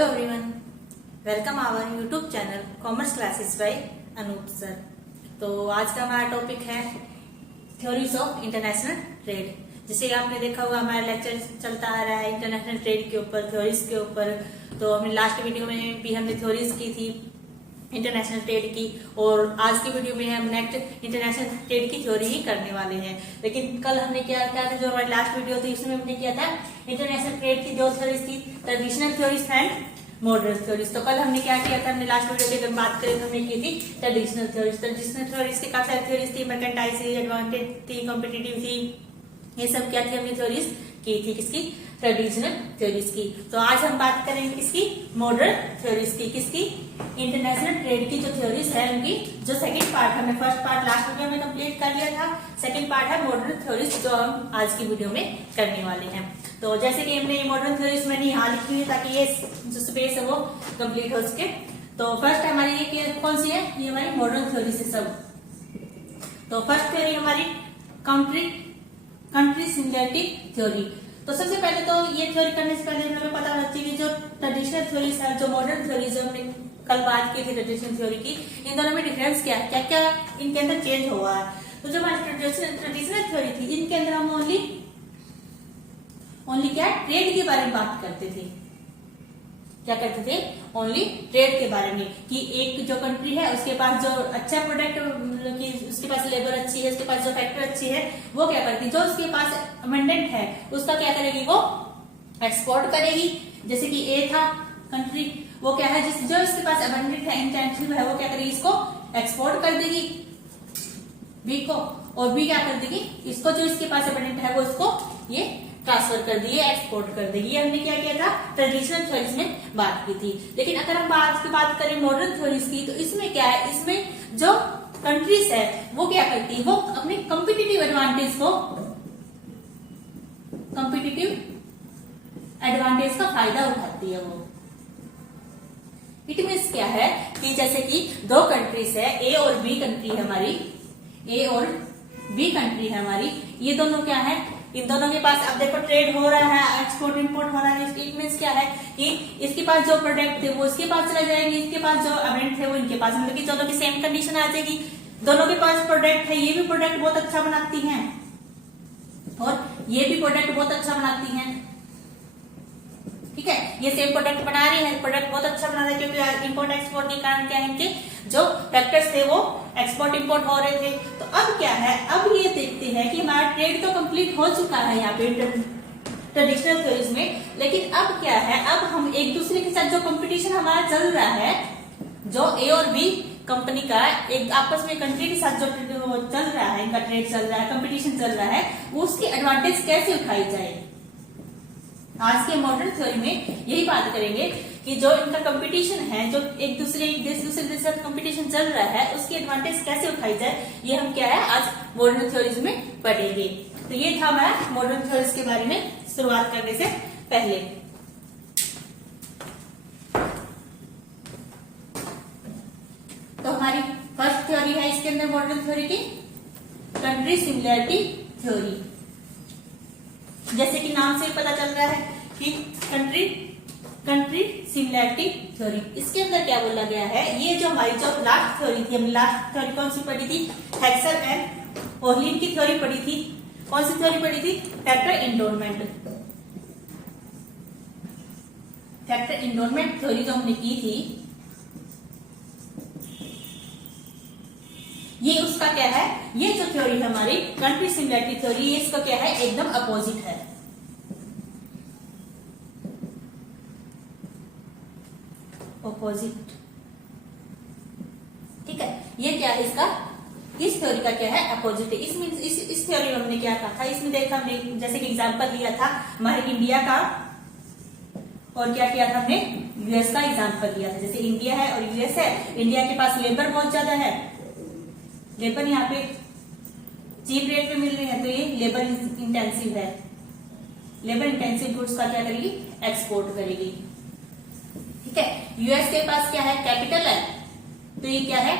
Hello everyone, welcome our YouTube channel commerce classes by Anoop sir. तो आज का हमारा टॉपिक है थ्योरीज ऑफ इंटरनेशनल ट्रेड। जैसे आपने देखा होगा हमारा लेक्चर चलता आ रहा है इंटरनेशनल ट्रेड के ऊपर, थ्योरीज के ऊपर। तो हमने लास्ट वीडियो में भी हमने थ्योरीज की थी इंटरनेशनल ट्रेड की, और आज की वीडियो में हम नेक्स्ट इंटरनेशनल ट्रेड की थ्योरी ही करने वाले हैं। लेकिन कल हमने क्या था, जो हमारी लास्ट वीडियो थी उसमें हमने किया था इंटरनेशनल ट्रेड की दो थ्योरीज थी, traditional theories and modern theories. तो कल हमने क्या किया था, हमने लास्ट वीडियो की अगर बात करें तो हमने की थी ट्रेडिशनल थ्योरीज। ट्रेडिशनल थ्योरीज की काफी सारी थ्योरीज थी, मर्केंटाइल थी, एडवांटेज थी, कॉम्पिटिटिव थी, ये सब क्या थी हमने थ्योरीज की थी किसकी, ट्रेडिशनल थ्योरीज की। तो आज हम बात करेंगे किसकी, मॉडर्न थ्योरीज की। किसकी, इंटरनेशनल ट्रेड की जो थ्योरीज है उनकी जो सेकंड पार्ट हमने फर्स्ट पार्ट लास्ट वीडियो में कंप्लीट कर लिया था, सेकंड पार्ट है मॉडर्न थ्योरीज जो हम आज की वीडियो में करने वाले हैं। तो जैसे कि हमने मॉडर्न थ्योरीज मैंने यहाँ लिखी हुई ताकि ये जो स्पेस है वो कंप्लीट हो सके। तो फर्स्ट हमारी ये कौन सी है, ये हमारी मॉडर्न थ्योरी से सब। तो फर्स्ट थ्योरी हमारी कंट्री सिमिलरिटी थ्योरी। तो सबसे पहले तो ये थ्योरी करने से पहले हमें पता होना चाहिए जो ट्रेडिशनल थ्योरीज है, जो मॉडर्न थ्योरीज है, हमने कल बात की थी ट्रेडिशनल थ्योरी की, इन दोनों में डिफरेंस क्या है, क्या क्या इनके अंदर चेंज हुआ है। तो जो हमारी ट्रेडिशनल थ्योरी थी इनके अंदर हम ओनली क्या ट्रेड के बारे में बात करते थे। क्या करते थे, ओनली ट्रेड के बारे में, कि एक जो कंट्री है उसके पास जो अच्छा प्रोडक्ट, कि उसके पास लेबर अच्छी है, उसके पास जो फैक्ट्री अच्छी है, वो क्या करती है, जो उसके पास अमेंडेंट है उसका क्या करेगी, वो एक्सपोर्ट करेगी। जैसे कि ए था कंट्री, वो क्या है, जो इसके पास अमेंडेंट है, इंटेंसिव है, वो क्या करेगी, इसको एक्सपोर्ट कर देगी बी को, और बी क्या कर देगी, इसको जो इसके पास अमेंडेंट है वो इसको ये ट्रांसफर कर दिए, एक्सपोर्ट कर देगी। ये हमने क्या किया था, ट्रेडिशनल थ्योरीज में बात की थी। लेकिन अगर हम आज की बात करें मॉडर्न थ्योरीज की, तो इसमें क्या है, इसमें जो कंट्रीज है वो क्या करती है, वो अपने कॉम्पिटिटिव एडवांटेज का फायदा उठाती है। वो इट मीन्स क्या है कि जैसे कि दो कंट्रीज है, ए और बी कंट्री है हमारी, ए और बी कंट्री है हमारी, ये दोनों क्या है, इन दोनों के पास अब देखो ट्रेड हो रहा है, एक्सपोर्ट इंपोर्ट हो रहा है। इट मीन्स क्या है कि इसके पास जो प्रोडक्ट थे वो इसके पास चला जाएंगे, इसके पास जो अमेंट थे वो इनके पास, मतलब कि दोनों की सेम कंडीशन आ जाएगी। दोनों के पास प्रोडक्ट है, ये भी प्रोडक्ट बहुत अच्छा बनाती हैं और ये भी प्रोडक्ट बहुत अच्छा बनाती हैं, ठीक है, ये सेम प्रोडक्ट बना रही है, प्रोडक्ट बहुत अच्छा बना रहे हैं, क्योंकि इंपोर्ट एक्सपोर्ट के कारण क्या है, इनके जो फैक्टर्स थे वो एक्सपोर्ट इंपोर्ट हो रहे थे। तो अब क्या है, अब ये देखते हैं कि हमारा ट्रेड तो कंप्लीट हो चुका है यहाँ पे ट्रेडिशनल थ्योरीज में, लेकिन अब क्या है, अब हम एक दूसरे के साथ जो कंपटीशन हमारा चल रहा है, जो ए और बी कंपनी का एक आपस में कंट्री के साथ जो चल रहा है, इनका ट्रेड चल रहा है, कंपटीशन चल रहा है, उसकी एडवांटेज कैसे उठाई जाए। आज के मॉडर्न थ्योरी में यही बात करेंगे कि जो इनका कंपटीशन है, जो एक दूसरे देश के साथ कंपटीशन चल रहा है, उसकी एडवांटेज कैसे उठाई जाए, ये हम क्या है आज मॉडर्न थ्योरीज में पढ़ेंगे। तो ये था हमारा मॉडर्न थ्योरीज के बारे में शुरुआत करने से पहले। तो हमारी फर्स्ट थ्योरी है इसके अंदर मॉडर्न थ्योरी की कंट्री सिमिलरिटी थ्योरी। जैसे कि नाम से पता चल रहा है कि कंट्री सिमिलरिटी थ्योरी, इसके अंदर क्या बोला गया है, ये जो हमारी जो लास्ट थ्योरी थी, हमने लास्ट थ्योरी कौन सी पढ़ी थी, हेक्सल एंड ओहलिन की थ्योरी पढ़ी थी। कौन सी थ्योरी पढ़ी थी, फैक्टर इंडोरमेंट थ्योरी जो हमने की थी, ये उसका क्या है, ये जो थ्योरी है हमारी कंट्री सिमिलरिटी थ्योरी, ये इसका क्या है, एकदम अपोजिट है। ऑपोजिट, ठीक है, ये क्या है इसका, इस थ्योरी का क्या है, अपोजिट है। इसमें इस थ्योरी में हमने क्या कहा था, इसमें देखा हमने जैसे कि एग्जांपल लिया था हमारे इंडिया का, और क्या किया था हमने, यूएस का एग्जांपल लिया था। जैसे इंडिया है और यूएस है, इंडिया के पास लेबर बहुत ज्यादा है, लेबर यहाँ पे चीप रेट पे मिल रही है, तो ये लेबर इंटेंसिव है, लेबर इंटेंसिव गुड्स का क्या करेगी, एक्सपोर्ट करेगी, ठीक है। यूएस के पास क्या है, कैपिटल है, तो ये क्या है,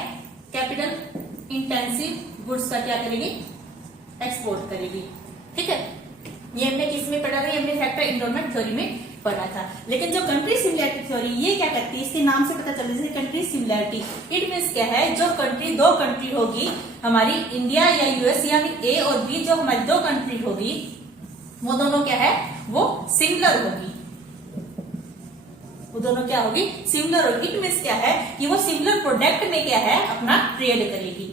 कैपिटल इंटेंसिव गुड्स का क्या करेगी, एक्सपोर्ट करेगी, ठीक है। ये हमने किस में पढ़ा था, ये हमने फैक्टर इंडोरमेंट थ्योरी में पढ़ा था। लेकिन जो कंट्री सिमिलैरिटी थ्योरी ये क्या करती है, इसके नाम से पता चल जैसे कंट्री सिमिलैरिटी, इट मीन्स क्या है, जो कंट्री दो कंट्री होगी हमारी इंडिया या यूएस या फिर ए और बी, जो हमारी दो कंट्री होगी वो दोनों क्या है, वो सिमिलर होगी, वो दोनों क्या होगी, सिमिलर होगी। इट मीन्स क्या है कि वो सिमिलर प्रोडक्ट में क्या है अपना ट्रेड करेगी,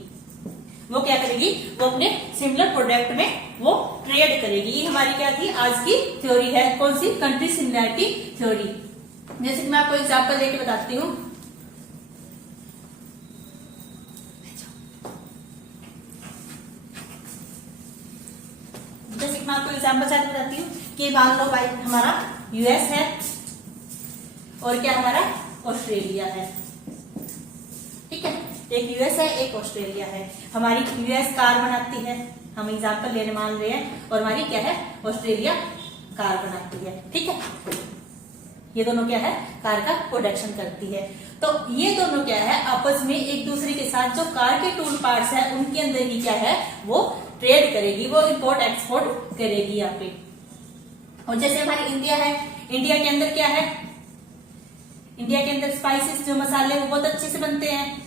वो क्या करेगी, वो अपने सिमिलर प्रोडक्ट में वो ट्रेड करेगी। ये हमारी क्या थी आज की थ्योरी है, कौन सी, कंट्री सिमिलैरिटी थ्योरी। जैसे कि मैं आपको एग्जांपल देके बताती हूँ, जैसे कि मैं आपको एग्जांपल से बताती हूँ कि मान लो भाई हमारा यूएस है और क्या हमारा ऑस्ट्रेलिया है, ठीक है, एक यूएस है एक ऑस्ट्रेलिया है। हमारी यूएस कार बनाती है, हम एग्जांपल लेने मान रहे हैं, और हमारी क्या है, ऑस्ट्रेलिया कार बनाती है, ठीक है। ये दोनों क्या है, कार का प्रोडक्शन करती है। तो ये दोनों क्या है, आपस में एक दूसरे के साथ जो कार के टूल पार्ट्स है उनके अंदर ही क्या है, वो ट्रेड करेगी, वो इंपोर्ट एक्सपोर्ट करेगी यहाँ पे। और जैसे हमारी इंडिया है, इंडिया के अंदर क्या है, इंडिया के अंदर स्पाइसेस जो मसाले वो बहुत अच्छे से बनते हैं,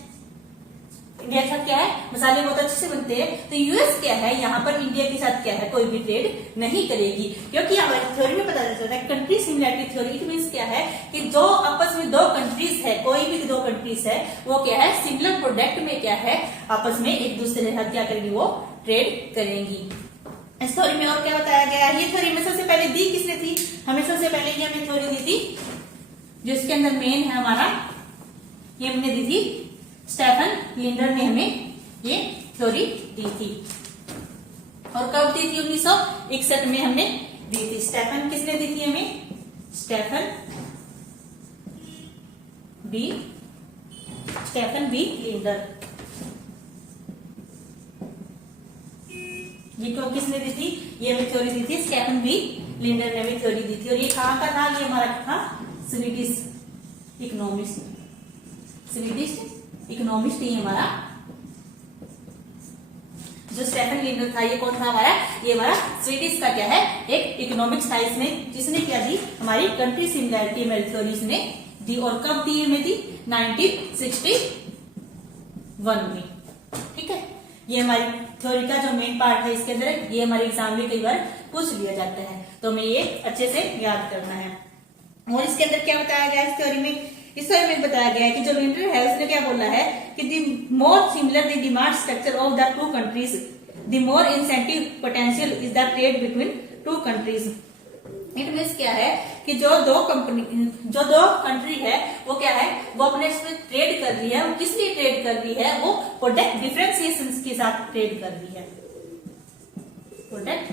इंडिया के साथ क्या है, मसाले बहुत अच्छे से बनते हैं। तो यूएस क्या है, यहाँ पर इंडिया के साथ क्या है, कोई भी ट्रेड नहीं करेगी, क्योंकि हमारी थ्योरी में पता चलता है country similarity theory. It means क्या है कि जो आपस में दो कंट्रीज है, कोई भी दो कंट्रीज है, वो क्या है, सिमिलर प्रोडक्ट में क्या है, आपस में एक दूसरे के साथ क्या करेंगी, वो ट्रेड करेंगी। इस थ्योरी में और क्या बताया गया है, ये थ्योरी में सबसे पहले दी किसने थी, हमें सबसे पहले ये हमें थ्योरी दी थी, जो इसके अंदर मेन है हमारा, ये हमने दी थी स्टेफन लिंडर ने हमें ये थ्योरी दी थी। और कब दी थी, 1961 में हमने दी थी। स्टेफन किसने दी थी हमें, स्टेफन बी लिंडर। ये क्यों किसने दी थी, ये हमें थ्योरी दी थी स्टेफन बी लिंडर ने हमें थ्योरी दी थी। और ये कहाँ का था, ये हमारा था स्वीडिश इकोनॉमिस्ट ही हमारा जो स्टेफन लिंडर था, ये कौन था हमारा, ये हमारा स्वीडिश का क्या है, एक इकोनॉमिक्स था, इसने जिसने क्या दी, हमारी कंट्री सिमिलैरिटी थ्योरीज ने दी। और कब दी हमें दी, 1961 में, ठीक है। ये हमारी थ्योरी का जो मेन पार्ट है इसके अंदर, ये हमारे एग्जाम में कई बार पूछ लिया जाता है, तो हमें ये अच्छे से याद करना है। और इसके अंदर क्या बताया गया इस थ्योरी में, इस थ्योरी में बताया गया है कि जो लिंडर है उसने क्या बोला है कि the more similar the demand structure of the two countries, the more incentive potential is the trade between two countries. It means क्या है कि जो दो कंट्री है वो क्या है, वो अपने ट्रेड कर रही है, वो किस लिए ट्रेड कर रही है, वो प्रोडक्ट डिफरेंशिएशन के साथ ट्रेड कर रही है, प्रोडक्ट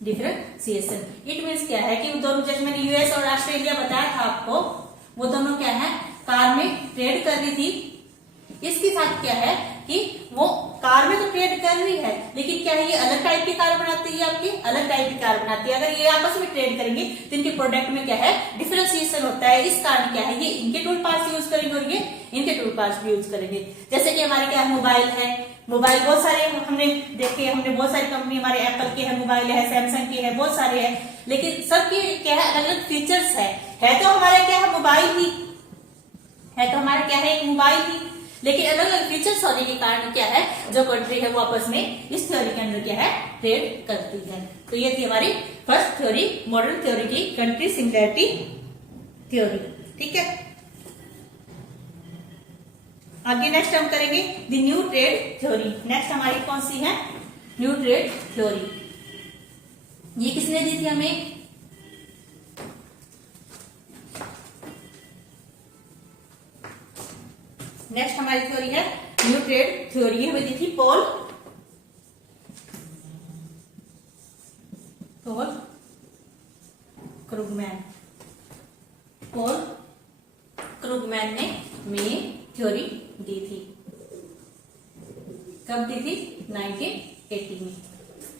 डिफरेंशिएशन। इट मीन्स क्या है कि दोनों, जैसे मैंने यूएस और ऑस्ट्रेलिया बताया था आपको, वो दोनों क्या है, कार में ट्रेड कर रही थी। इसके साथ क्या है कि वो कार में तो ट्रेड कर रही है, लेकिन क्या है, ये अलग टाइप की कार बनाती है, आपकी अलग टाइप की कार बनाती है। अगर ये आपस में ट्रेड करेंगे तो इनके प्रोडक्ट में क्या है, डिफरेंशिएशन होता है। इस कारण क्या है, ये इनके टूल पार्ट्स यूज करेंगे और ये इनके टूल पार्ट्स भी यूज करेंगे। जैसे कि हमारे क्या है, मोबाइल है, मोबाइल बहुत सारे हमने देखे, हमने बहुत सारी कंपनी, हमारे एप्पल के है मोबाइल है, सैमसंग के है, बहुत सारे है, लेकिन सबके क्या है, अलग अलग फीचर्स है तो हमारा क्या है, मोबाइल ही है, तो हमारा क्या है, एक मोबाइल ही, लेकिन अलग अलग फीचर्स होने के कारण क्या है, जो कंट्री है वो आपस में इस थ्योरी के अंदर क्या है, ट्रेड करती है। तो ये थी हमारी फर्स्ट थ्योरी, मॉडर्न थ्योरी की कंट्री सिमिलैरिटी थ्योरी, ठीक है। आगे नेक्स्ट हम करेंगे the new trade theory. Next हमारी कौन सी है, न्यू ट्रेड थ्योरी। ये किसने दी थी हमें, नेक्स्ट हमारी थ्योरी है न्यू ट्रेड थ्योरी, हमें दी थी पॉल क्रुगमैन ने हमें थ्योरी दी थी। कब दी थी, 1980 में,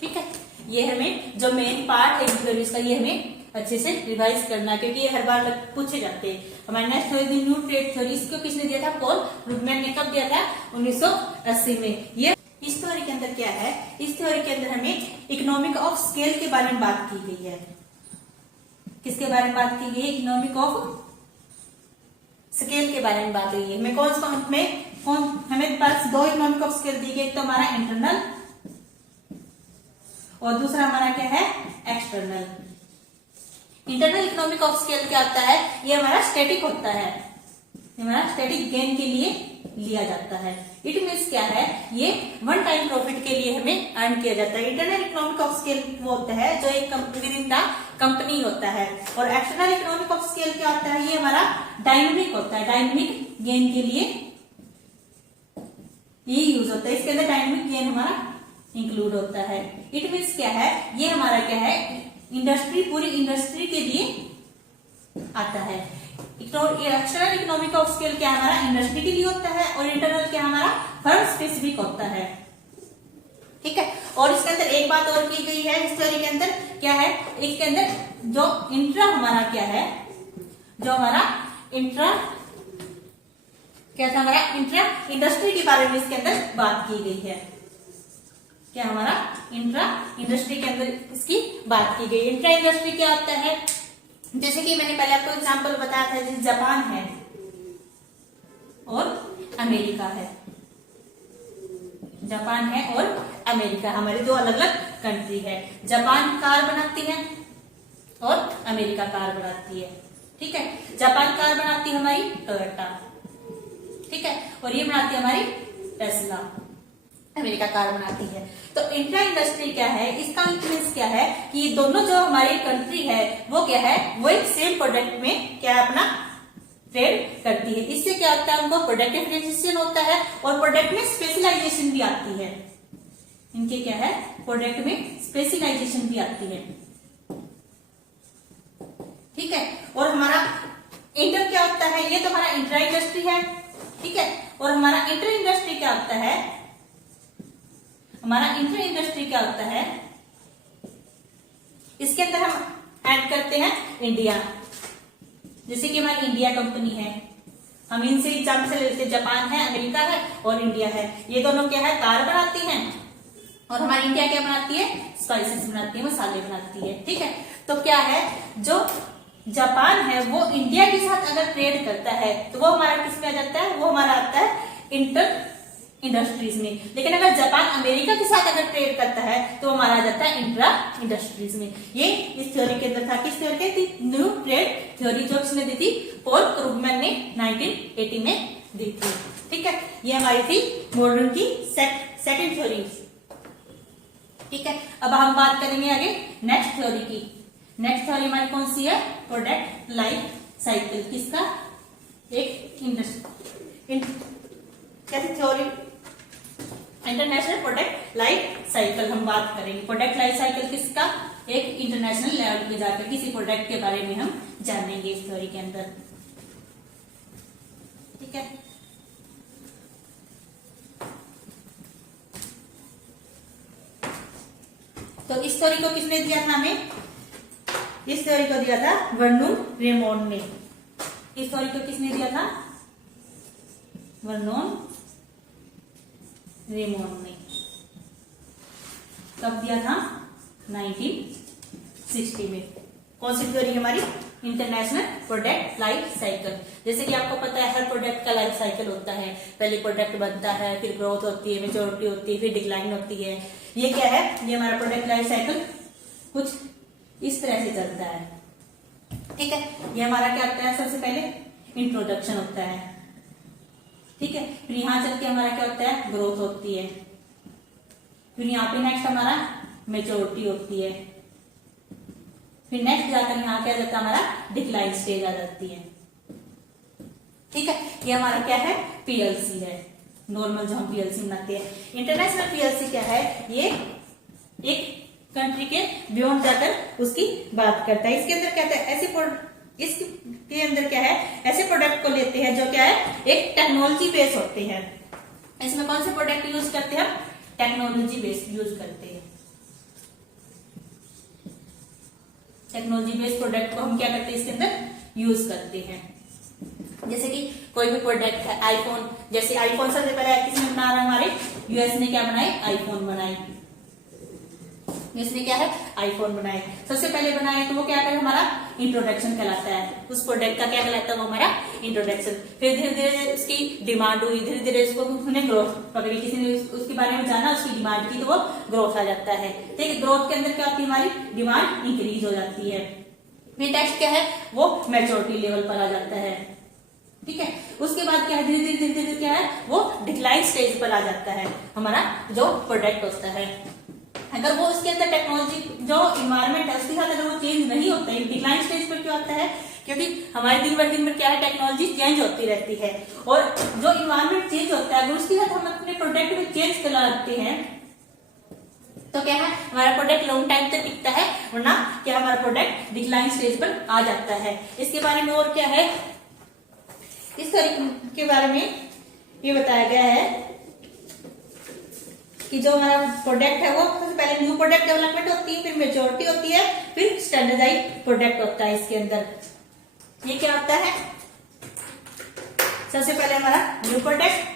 ठीक है। ये हमें जो मेन पार्ट है थ्योरीज का, ये हमें अच्छे से रिवाइज करना, क्योंकि ये हर बार पूछे जाते हैं। हमारे next theory new trade theory, इसको किसने दिया था, पॉल क्रुगमैन ने। कब दिया था, 1980 में। ये इस थ्योरी के अंदर क्या है, इस थ्योरी के अंदर हमें इकोनॉमिक ऑफ स्केल के बारे में बात की गई है। किसके बारे में बात की गई है? इकोनॉमिक ऑफ स्केल के बारे में बात हुई है। हमें हमें पास दो इकोनॉमिक ऑफ स्केल दी गई, एक तो हमारा इंटरनल और दूसरा हमारा क्या है? External. Internal economic of scale क्या होता है? ये हमारा स्टैटिक होता है, ये हमारा स्टैटिक गेन के लिए लिया जाता है। इट मीन्स क्या है? ये वन टाइम प्रॉफिट के लिए हमें अर्न किया जाता है। इंटरनल इकोनॉमिक ऑफ स्केल वो होता है जो एक विद इन द कंपनी होता है, और एक्सटर्नल इकोनॉमिक ऑफ स्केल क्या होता है? ये हमारा डायनेमिक होता है, डायनेमिक गेन के लिए ये यूज होता है। इसके अंदर डायनेमिक गेन हमारा इंक्लूड होता है। इट मीन्स क्या है? ये हमारा क्या है? इंडस्ट्री, पूरी इंडस्ट्री के लिए आता है। एक्सटर्नल इकोनॉमिक ऑफ स्केल क्या हमारा? इंडस्ट्री के लिए होता है, और इंटरनल क्या हमारा? फर्म स्पेसिफिक होता है। ठीक है। और इसके अंदर एक बात और की गई है इस थ्योरी के अंदर, क्या है? इसके अंदर जो इंट्रा हमारा क्या है? जो हमारा इंट्रा क्या था? हमारा इंट्रा इंडस्ट्री के बारे में इसके अंदर बात की गई है। क्या हमारा? इंट्रा इंडस्ट्री के अंदर इसकी बात की गई। इंट्रा इंडस्ट्री क्या होता है? जैसे कि मैंने पहले आपको एग्जांपल बताया था, जैसे जापान है और अमेरिका है। जापान है और अमेरिका, हमारी दो अलग अलग कंट्री है। जापान कार बनाती है और अमेरिका कार बनाती है। ठीक है। जापान कार बनाती है हमारी टोयोटा, ठीक है, और ये बनाती है हमारी टेस्ला। अमेरिका कार बनाती है। तो इंट्रा इंडस्ट्री क्या है? इसका मीन्स क्या है कि दोनों जो हमारी कंट्री है वो क्या है? वो एक सेम प्रोडक्ट में क्या अपना ट्रेड करती है। इससे क्या होता है? उनको प्रोडक्ट डिफरेंशिएशन होता है और प्रोडक्ट में स्पेशलाइजेशन भी आती है। इनके क्या है? प्रोडक्ट में स्पेशलाइजेशन भी आती है। ठीक है। और हमारा इंटर क्या होता है? ये तो हमारा इंट्रा इंडस्ट्री है। ठीक है। और हमारा इंटर इंडस्ट्री क्या होता है? हमारा इंटर इंडस्ट्री क्या होता है? इसके अंदर हम ऐड करते हैं इंडिया। जैसे कि हमारी इंडिया कंपनी है, हम इनसे एग्जाम्पल से लेते हैं। जापान है, अमेरिका है और इंडिया है। ये दोनों क्या है? कार बनाती हैं, और हमारी इंडिया क्या बनाती है? स्पाइसेस बनाती है, मसाले बनाती है। ठीक है। तो क्या है? जो जापान है वो इंडिया के साथ अगर ट्रेड करता है तो वो हमारा किस में आ जाता है? वो हमारा आता है इंटर इंडस्ट्रीज में। लेकिन अगर जापान अमेरिका के साथ अगर ट्रेड करता है तो हमारा आ जाता है इंट्रा इंडस्ट्रीज में। ये इस थ्योरी के अंदर था। किस थ्योरी के थी? न्यू ट्रेड थ्योरी, जो किसने दी थी? पॉल क्रूगमैन ने 1980 में दी थी। ठीक है। ये हमारी थी मॉडर्न की सेकंड थ्योरी। ठीक है। अब हम बात करेंगे आगे नेक्स्ट थ्योरी की। नेक्स्ट थ्योरी हमारी कौन सी है? Product life cycle. किसका? एक कैसी theory? International product life cycle हम बात करेंगे। प्रोडक्ट लाइफ साइकिल किसका? एक इंटरनेशनल लेवल पे जाकर किसी प्रोडक्ट के बारे में हम जानेंगे इस थ्योरी के अंदर। ठीक है। तो इस थ्योरी को किसने दिया था हमें? इस थ्योरी को दिया था वर्नोन रेमोंड ने। इस थ्योरी को किसने दिया था? वर्नोन रेमोंड ने। कब दिया था? 1960 में। कौन सी थ्योरी हमारी? International product life cycle. जैसे कि आपको पता है हर प्रोडक्ट का लाइफ साइकिल होता है। पहले प्रोडक्ट बनता है, फिर ग्रोथ होती है, मेच्योरिटी होती है, फिर डिक्लाइन होती है। ये क्या है? ये हमारा प्रोडक्ट लाइफ साइकिल कुछ इस तरह से चलता है। ठीक है। ये हमारा क्या होता है? सबसे पहले इंट्रोडक्शन होता है। ठीक है। फिर यहां चल के हमारा क्या होता है? ग्रोथ होती है। फिर यहाँ पे नेक्स्ट हमारा मेच्योरिटी होती है। फिर नेक्स्ट जाकर यहाँ क्या जाता है? हमारा डिक्लाइन स्टेज आ जाती है। ठीक है। ये हमारा क्या है? पीएलसी है। नॉर्मल जो हम पीएलसी बनाते हैं। इंटरनेशनल पीएलसी क्या है? ये एक कंट्री के बियॉन्ड जाकर उसकी बात करता है। इसके अंदर क्या होता है? इसके अंदर क्या है? ऐसे प्रोडक्ट को लेते हैं जो क्या है? एक टेक्नोलॉजी बेस होते हैं। इसमें कौन से प्रोडक्ट यूज करते हैं? टेक्नोलॉजी बेस यूज करते हैं। टेक्नोलॉजी बेस्ड प्रोडक्ट को हम क्या करते हैं? इसके अंदर यूज करते हैं। जैसे कि कोई भी प्रोडक्ट है, आईफोन। जैसे आईफोन सबसे पहले किसने बना रहा? हमारे यूएस ने क्या बनाए? आईफोन बनाए। इसने क्या है? आईफोन बनाए। सबसे पहले बनाए तो वो क्या करे, हमारा इंट्रोडक्शन कहलाता है। उस प्रोडक्ट का क्या कहलाता है, वो हमारा इंट्रोडक्शन। फिर धीरे धीरे उसकी डिमांड हुई, धीरे धीरे उसको उसने ग्रोथ पकड़ी, किसी ने उसके बारे में जाना, उसकी डिमांड की, तो वो ग्रोथ आ जाता है। ठीक है, ग्रोथ के अंदर क्या होती है, हमारी डिमांड इंक्रीज हो जाती है। फिर नेक्स्ट क्या है, वो मैच्योरिटी लेवल पर आ जाता है। ठीक है, उसके बाद क्या है, धीरे धीरे धीरे धीरे क्या है, वो डिक्लाइन स्टेज पर आ जाता है हमारा जो प्रोडक्ट होता है। अगर वो उसके अंदर टेक्नोलॉजी जो इन्वायरमेंट है उसके साथ अगर वो चेंज नहीं होता है, डिक्लाइन स्टेज पर क्यों आता है, क्योंकि हमारे दिन भर क्या है, टेक्नोलॉजी चेंज होती रहती है, और जो इन्वायरमेंट चेंज होता है अगर उसके साथ हम अपने प्रोडक्ट में चेंज कराते हैं तो क्या है, हमारा प्रोडक्ट लॉन्ग टाइम तक टिकता है, वरना क्या हमारा प्रोडक्ट डिक्लाइन स्टेज पर आ जाता है। इसके बारे में और क्या है, इस तरीके के बारे में ये बताया गया है कि जो हमारा प्रोडक्ट है वो सबसे पहले न्यू प्रोडक्ट डेवलपमेंट होती है, फिर मेजोरिटी होती है, फिर स्टैंडर्डाइज्ड प्रोडक्ट होता है। इसके अंदर ये क्या होता है, सबसे पहले हमारा न्यू प्रोडक्ट,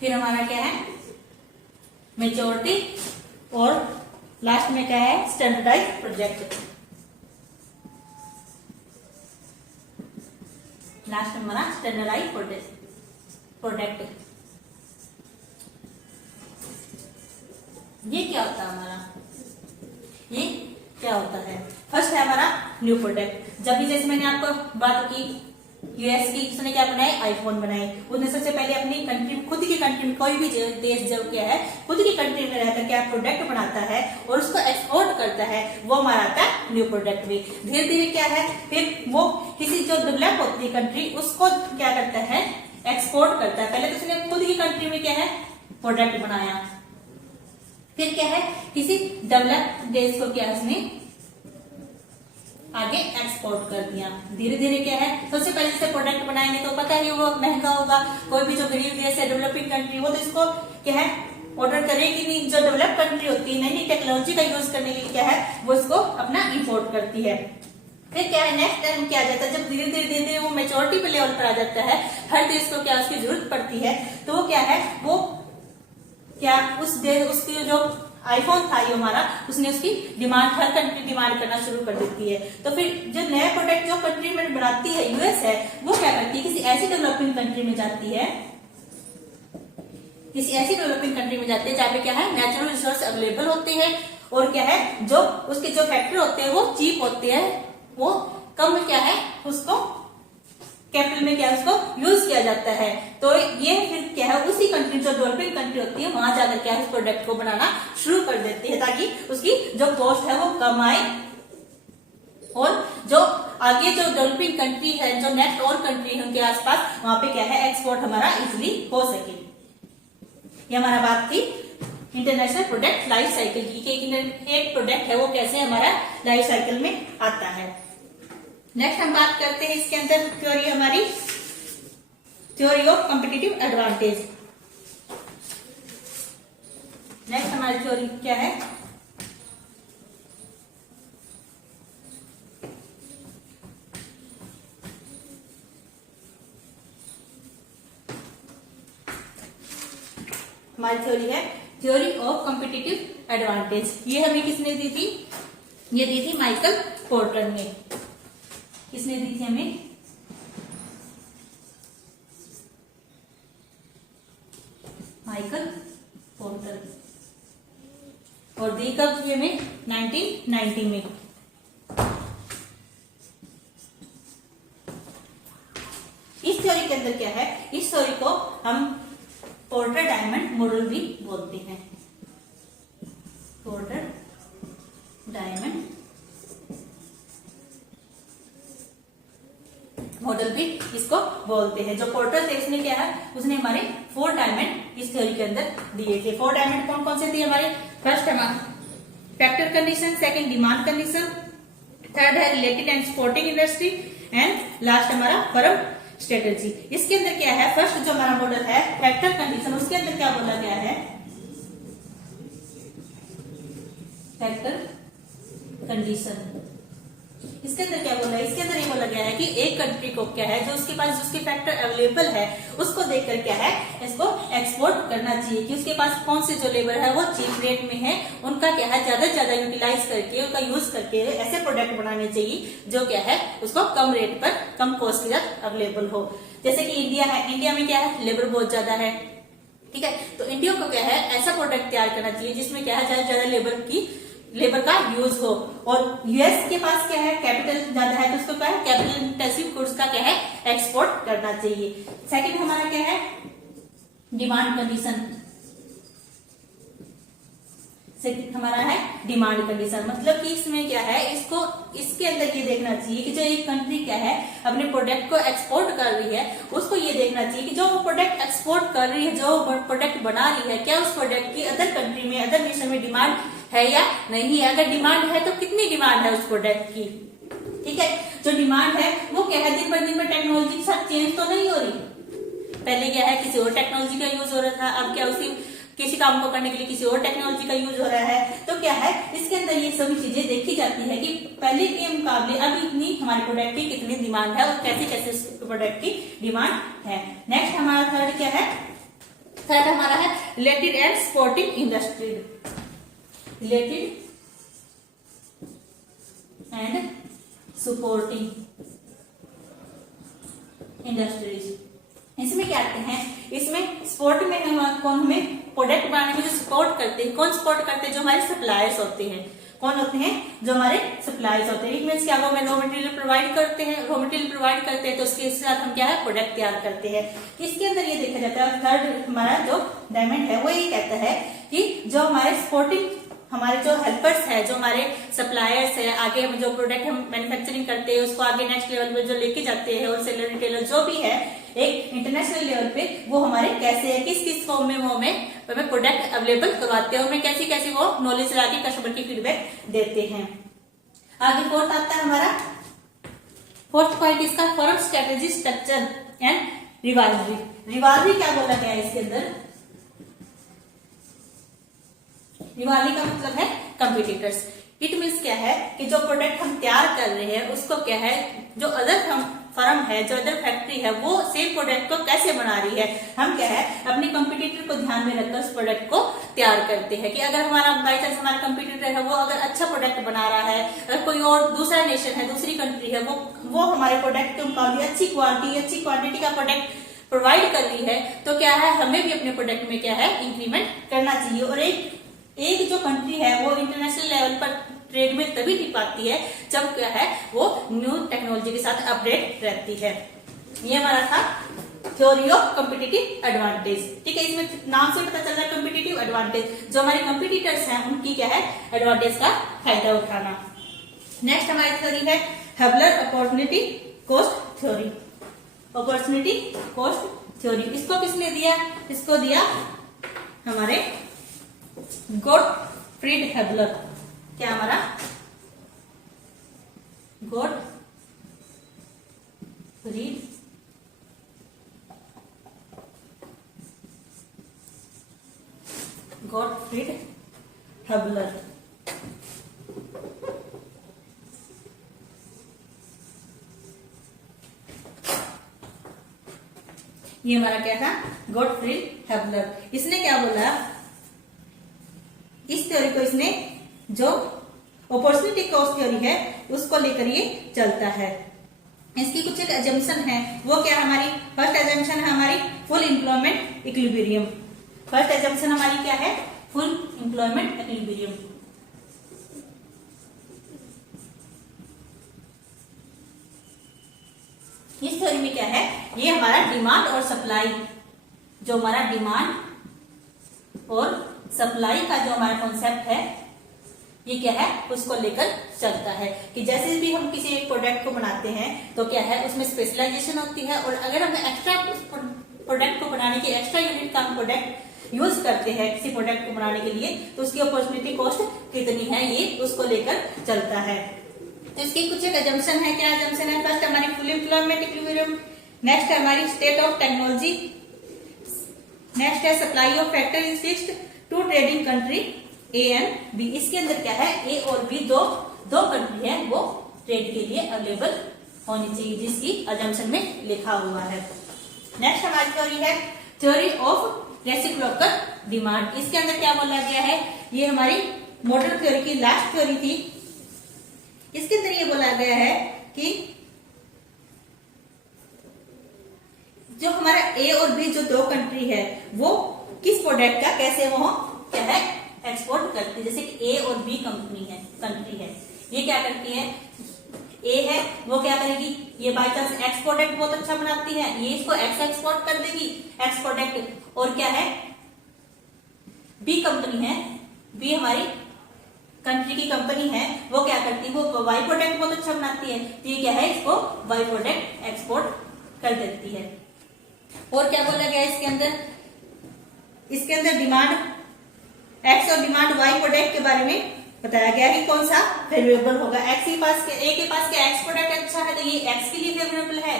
फिर हमारा क्या है मेजोरिटी, और लास्ट में क्या है स्टैंडर्डाइज्ड प्रोडक्ट। लास्ट में हमारा स्टैंडर्डाइज्ड प्रोडक्ट। ये क्या होता है हमारा, ये क्या होता है, फर्स्ट है हमारा न्यू प्रोडक्ट। जब भी जैसे मैंने आपको बात की यूएस की, उसने क्या बनाए, आईफोन बनाए। उसने सबसे पहले अपनी कंट्री, खुद की कंट्री में, कोई भी देश जब क्या है खुद की कंट्री में रहकर क्या प्रोडक्ट बनाता है और उसको एक्सपोर्ट करता है, वो हमारा आता है न्यू प्रोडक्ट भी। धीरे धीरे क्या है, फिर वो किसी जो डेवलप होती है कंट्री उसको क्या करता है, एक्सपोर्ट करता है। पहले तो उसने खुद की कंट्री में क्या है प्रोडक्ट बनाया, फिर क्या है किसी डेवलप देश को क्या उसने आगे एक्सपोर्ट कर दिया। धीरे धीरे क्या है, सबसे पहले से प्रोडक्ट बनाएंगे तो पता है वो महंगा होगा, कोई भी जो गरीब देश है, डेवलपिंग कंट्री, वो तो इसको क्या है ऑर्डर करेगी नहीं। जो डेवलप कंट्री होती है नई नई टेक्नोलॉजी का यूज करने के लिए क्या है वो इसको अपना इंपोर्ट करती है। फिर क्या है नेक्स्ट टाइम क्या आ जाता है, जब धीरे धीरे वो मेच्योरिटी पे लेवल पर आ जाता है, हर देश को क्या उसकी जरूरत पड़ती है, तो वो क्या है, वो क्या उस देश उसकी जो आईफोन था ये हमारा, उसने उसकी डिमांड हर कंट्री डिमांड करना शुरू कर देती है। तो फिर जो नया प्रोडक्ट जो कंट्री में बनाती है यूएस है, वो क्या करती है, किसी ऐसी डेवलपिंग कंट्री में जाती है, किसी ऐसी डेवलपिंग कंट्री में जाती है जहाँ पे क्या है नेचुरल रिसोर्स अवेलेबल होते हैं, और क्या है जो उसके जो फैक्टर होते हैं वो चीप होते हैं, वो कम क्या है उसको कैपिटल में क्या है उसको यूज किया जाता है। तो ये फिर क्या है उसी कंट्री जो डेवलपिंग कंट्री होती है वहां जाकर क्या है उस प्रोडक्ट को बनाना शुरू कर देती है, ताकि उसकी जो कॉस्ट है वो कम आए, और जो आगे जो डेवलपिंग कंट्री है, जो नेक्स्ट और कंट्री है उनके आसपास, वहां पे क्या है एक्सपोर्ट हमारा इजिली हो सके। ये हमारा बात थी इंटरनेशनल प्रोडक्ट लाइफ साइकिल की, एक प्रोडक्ट है वो कैसे हमारा लाइफ साइकिल में आता है। नेक्स्ट हम बात करते हैं इसके अंदर थ्योरी, हमारी theory of competitive advantage. Next हमारी थ्योरी क्या है, हमारी थ्योरी है थ्योरी ऑफ कॉम्पिटिटिव एडवांटेज। ये हमें किसने दी थी, ये दी थी माइकल पोर्टर ने। किसने दी थी हमें, माइकल पोर्टर, और दी कब थी हमें 1990 में। इस थ्योरी के अंदर क्या है, इस थ्योरी को हम पोर्टर डायमंड मॉडल भी बोलते हैं, पोर्टर डायमंड मॉडल भी इसको बोलते हैं। जो पोर्टर थे उसने क्या है, उसने हमारे 4 डायमंड इस थ्योरी के अंदर दिए थे। 4 डायमंड कौन कौन से दिए हमारे, फर्स्ट हमारा factor condition, second demand condition, third है related and supporting industry, and last हमारा फर्म स्ट्रेटेजी। इसके अंदर क्या है, फर्स्ट जो हमारा मॉडल है फैक्टर कंडीशन, उसके अंदर क्या बोला गया है, फैक्टर कंडीशन इसके अंदर क्या बोला है, इसके अंदर ये बोला गया है कि एक कंट्री को क्या है, जो उसके पास जिसके फैक्टर अवेलेबल है उसको देखकर क्या है, इसको एक्सपोर्ट करना चाहिए कि उसके पास कौन से जो लेबर है वो चीप रेट में है, उनका क्या है ज्यादा से ज्यादा यूटिलाइज करके उनका यूज करके ऐसे प्रोडक्ट बनाने चाहिए जो क्या है उसको कम रेट पर कम कॉस्ट के साथ अवेलेबल हो। जैसे कि इंडिया है, इंडिया में क्या है लेबर बहुत ज्यादा है, ठीक है, तो इंडिया को क्या है ऐसा प्रोडक्ट तैयार करना चाहिए जिसमें क्या है ज्यादा से ज्यादा लेबर का यूज हो। और यूएस के पास क्या है कैपिटल ज्यादा है तो उसको क्या है कैपिटल इंटेंसिव गुड्स का क्या है एक्सपोर्ट करना चाहिए। सेकंड हमारा क्या है डिमांड कंडीशन, सेकंड हमारा है डिमांड कंडीशन, मतलब कि इसमें क्या है इसको इसके अंदर ये देखना चाहिए कि जो एक कंट्री क्या है अपने प्रोडक्ट को एक्सपोर्ट कर रही है उसको ये देखना चाहिए कि जो वो प्रोडक्ट एक्सपोर्ट कर रही है, जो प्रोडक्ट बना रही है, क्या उस प्रोडक्ट की अदर कंट्री में अदर नेशन में डिमांड है या नहीं है। अगर डिमांड है तो कितनी डिमांड है उस प्रोडक्ट की, ठीक है। जो डिमांड है वो क्या है दिन पर दिन में टेक्नोलॉजी के साथ चेंज तो नहीं हो रही, पहले क्या है किसी और टेक्नोलॉजी का यूज हो रहा था, अब क्या उसी किसी काम को करने के लिए किसी और टेक्नोलॉजी का यूज हो रहा है। तो क्या है इसके अंदर ये सभी चीजें देखी जाती है कि पहले के मुकाबले अब इतनी हमारे प्रोडक्ट की कितनी डिमांड है और कैसे कैसे प्रोडक्ट की डिमांड है। नेक्स्ट हमारा थर्ड क्या है, थर्ड हमारा है related and supporting industry, related and supporting industries. इसमें क्या आते हैं, इसमें सपोर्ट में कौन हमें प्रोडक्ट बनाने में जो सपोर्ट करते हैं, कौन सपोर्ट करते हैं, जो हमारे सप्लायर्स होते हैं। कौन होते हैं, जो हमारे सप्लायर्स होते हैं। इट मीन्स क्या हमें रॉ मटेरियल प्रोवाइड करते हैं, रॉ मटेरियल प्रोवाइड करते हैं तो उसके साथ हम क्या है प्रोडक्ट तैयार करते हैं। इसके अंदर ये देखा जाता है थर्ड हमारा जो डायमेंड है वो ये कहता है कि जो हमारे सपोर्टिंग हमारे जो हेल्पर्स है, जो हमारे सप्लायर्स है, आगे हम जो प्रोडक्ट हम मैन्युफैक्चरिंग करते हैं उसको आगे नेक्स्ट लेवल पे जो लेके जाते हैं और सेलर रिटेलर जो भी है एक इंटरनेशनल लेवल पे, वो हमारे कैसे है किस किस फॉर्म में वो हमें प्रोडक्ट अवेलेबल करवाते हैं, हमें कैसी कैसी वो नॉलेज लगा के कस्टमर की फीडबैक देते हैं। आगे फोर्थ आता है हमारा, फोर्थ पॉइंट इसका फर्म स्ट्रेटेजी स्ट्रक्चर एंड रिवाइवरी। रिवाइवरी क्या बोला गया है इसके अंदर, रिवाइवरी का मतलब है कम्पिटिटर्स। इट मीन्स क्या है कि जो प्रोडक्ट हम तैयार कर रहे हैं उसको क्या है जो अदर फर्म है, जो अदर फैक्ट्री है वो सेम प्रोडक्ट को कैसे बना रही है, हम क्या है अपने कंपटीटर को ध्यान में रखकर उस प्रोडक्ट को तैयार करते हैं। कि अगर हमारा बाई चांस हमारा कंपटीटर है वो अगर अच्छा प्रोडक्ट बना रहा है, अगर कोई और दूसरा नेशन है दूसरी कंट्री है वो हमारे प्रोडक्ट के मुकाबले अच्छी क्वालिटी अच्छी क्वांटिटी का प्रोडक्ट प्रोवाइड कर रही है, तो क्या है हमें भी अपने प्रोडक्ट में क्या है इंक्रीमेंट करना चाहिए। और एक जो कंट्री है वो इंटरनेशनल लेवल पर ट्रेड में तभी टिक पाती है जब क्या है वो न्यू टेक्नोलॉजी के साथ अपडेट रहती है। ये हमारा था थ्योरी ऑफ कॉम्पिटिटिव एडवांटेज, ठीक है। इसमें नाम से पता चल रहा है कॉम्पिटिटिव एडवांटेज, जो हमारे कॉम्पिटिटर्स हैं उनकी क्या है एडवांटेज का फायदा उठाना। नेक्स्ट हमारी थ्योरी है Haberler opportunity cost theory, opportunity cost theory. इसको किसने दिया, इसको दिया हमारे गॉटफ्रीड हेबलर। क्या हमारा गॉटफ्रीड हेबलर। ये हमारा क्या था गॉटफ्रीड हेबलर। इसने क्या बोला, इस थ्योरी को इसने जो अपॉर्चुनिटी कॉस्ट थ्योरी है उसको लेकर ये चलता है। इसकी कुछ एजम्पशन है, वो क्या हमारी फर्स्ट एजम्पशन है हमारी full employment equilibrium. First assumption हमारी क्या है फुल एम्प्लॉयमेंट इक्विलिब्रियम। इस थ्योरी में क्या है ये हमारा डिमांड और सप्लाई, जो हमारा डिमांड और सप्लाई का जो हमारा कॉन्सेप्ट है ये क्या है उसको लेकर चलता है। कि जैसे भी हम किसी एक प्रोडक्ट को बनाते हैं तो क्या है उसमें स्पेशलाइजेशन होती है, और अगर हम एक्स्ट्रा प्रोडक्ट को बनाने के एक्स्ट्रा यूनिट का हम प्रोडक्ट यूज करते हैं किसी प्रोडक्ट को बनाने के लिए तो उसकी अपॉर्चुनिटी कॉस्ट कितनी है ये उसको लेकर चलता है। तो इसकी कुछ एक एजम्पशन है, क्या एजम्पशन है, फर्स्ट हमारी फुल एम्प्लॉयमेंट इक्विलिब्रियम, नेक्स्ट है हमारी स्टेट ऑफ टेक्नोलॉजी, नेक्स्ट है supply of factor is fixed to trading country A and B. इसके अंदर क्या है ए और बी दो कंट्री है वो ट्रेड के लिए अवेलेबल होनी चाहिए, जिसकी अजम्पशन में लिखा हुआ है। नेक्स्ट हमारी थ्योरी है थ्योरी ऑफ रेसिप्रोकल डिमांड। इसके अंदर क्या बोला गया है, ये हमारी मॉडर्न थ्योरी की लास्ट थ्योरी थी। इसके अंदर ये बोला गया है कि जो हमारा ए और बी जो दो कंट्री है वो किस प्रोडक्ट का कैसे वो क्या है एक्सपोर्ट करती है। जैसे कि ए और बी कंट्री है, ये क्या करती है, ए है वो क्या करेगी, ये बाई चांस एक्स प्रोडक्ट बहुत अच्छा बनाती है, ये इसको एक्स एक्सपोर्ट कर देगी एक्स प्रोडक्ट। और क्या है, बी कंपनी है, बी हमारी कंट्री की कंपनी है, वो क्या करती है, वो वाई प्रोडक्ट बहुत अच्छा बनाती है, तो ये क्या है इसको वाई प्रोडक्ट एक्सपोर्ट कर देती है। और क्या बोला गया इसके अंदर डिमांड एक्स और डिमांड वाई प्रोडक्ट के बारे में बताया गया कि कौन सा फेवरेबल होगा। एक्स के पास ए के पास क्या एक्स प्रोडक्ट अच्छा है, तो ये एक्स के लिए फेवरेबल है,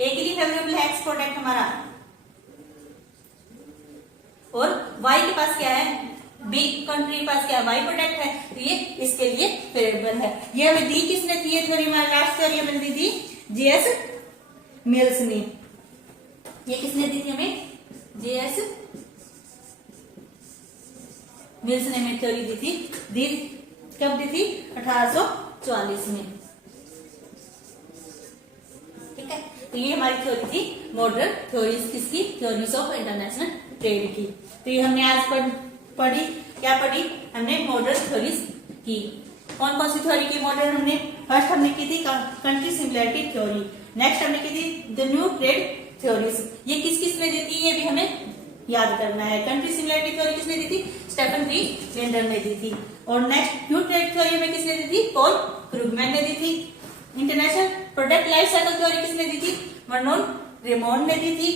ए के लिए फेवरेबल है एक्स प्रोडक्ट हमारा। और वाई के पास क्या है, बी कंट्री के पास क्या वाई प्रोडक्ट है, तो ये इसके लिए फेवरेबल है। ये हमें दी किसने दी है थ्योरी, हमारी लास्ट थ्योरी हमें दी थी जीएस मिल्स ने। ये किसने दी थी हमें, जीएस मिल्स ने हमें थ्योरी दी थी। कब दी थी, 1844 में। ठीक है, तो ये हमारी थ्योरी थी मॉडर्न थ्योरीज, किसकी, थ्योरीज ऑफ इंटरनेशनल ट्रेड की। तो ये हमने आज पढ़ी, क्या पढ़ी हमने, मॉडर्न थ्योरीज की। कौन कौन सी थ्योरी की मॉडर्न, हमने फर्स्ट हमने की थी कंट्री सिमिलरिटी थ्योरी, नेक्स्ट हमने की थी द न्यू ट्रेड थ्योरीज। ये किस किस ने दी थी, ये भी हमें याद करना है। कंट्री सिमिलरिटी थ्योरी किसने दी थी, स्टेफन डी वेंडर ने दी थी। और नेक्स्ट न्यू ट्रेड थ्योरी में किसने दी थी, पॉल क्रूगमैन ने दी थी। International product life cycle theory किसने दी थी, वर्नोन रेमोंड ने दी थी।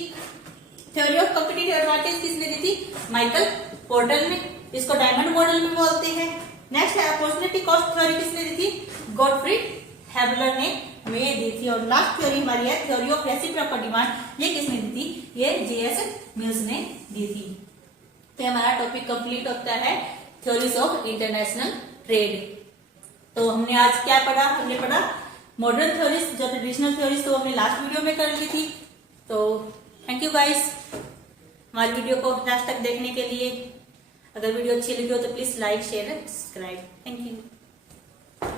थ्योरी ऑफ कॉम्पिटिटिव एडवांटेज किसने दी थी, माइकल पोर्टर ने, इसको डायमंड मॉडल में बोलते हैं। नेक्स्ट है अपॉर्चुनिटी कॉस्ट थ्योरी किसने दी थी, गॉटफ्रीड हैबलर ने हमें दी थी। और लास्ट थ्योरी हमारी है थ्योरी ऑफ रेसिप्रोकल डिमांड, ये किसने दी थी, ये जीएस मिल्स ने दी थी। तो हमारा टॉपिक कंप्लीट होता है थ्योरीज ऑफ इंटरनेशनल ट्रेड। तो हमने आज क्या पढ़ा, हमने पढ़ा मॉडर्न थ्योरीज, जो ट्रेडिशनल थ्योरीज तो हमने लास्ट वीडियो में कर ली थी। तो थैंक यू गाइस हमारी वीडियो को लास्ट तक देखने के लिए। अगर वीडियो अच्छी लगी हो तो please like share subscribe. Thank you.